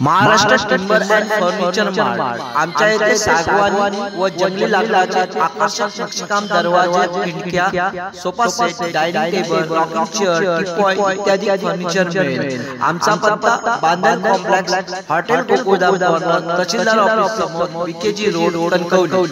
Maharashtra timber and furniture mart आमच्या येथे सागवानी व जंगली लाकडाचे आकर्षक नक्षीकाम दरवाजे, खिडक्या, sofa set, dining table, rocking chair, teapoy इत्यादी फर्निचर मिळेल। आमचा पत्ता बांधल कॉम्प्लेक्स, हॉटेल कोकोदा कॉर्नर, तहसीलदार ऑफिस समोर, बीकेजी रोड, कणकवली।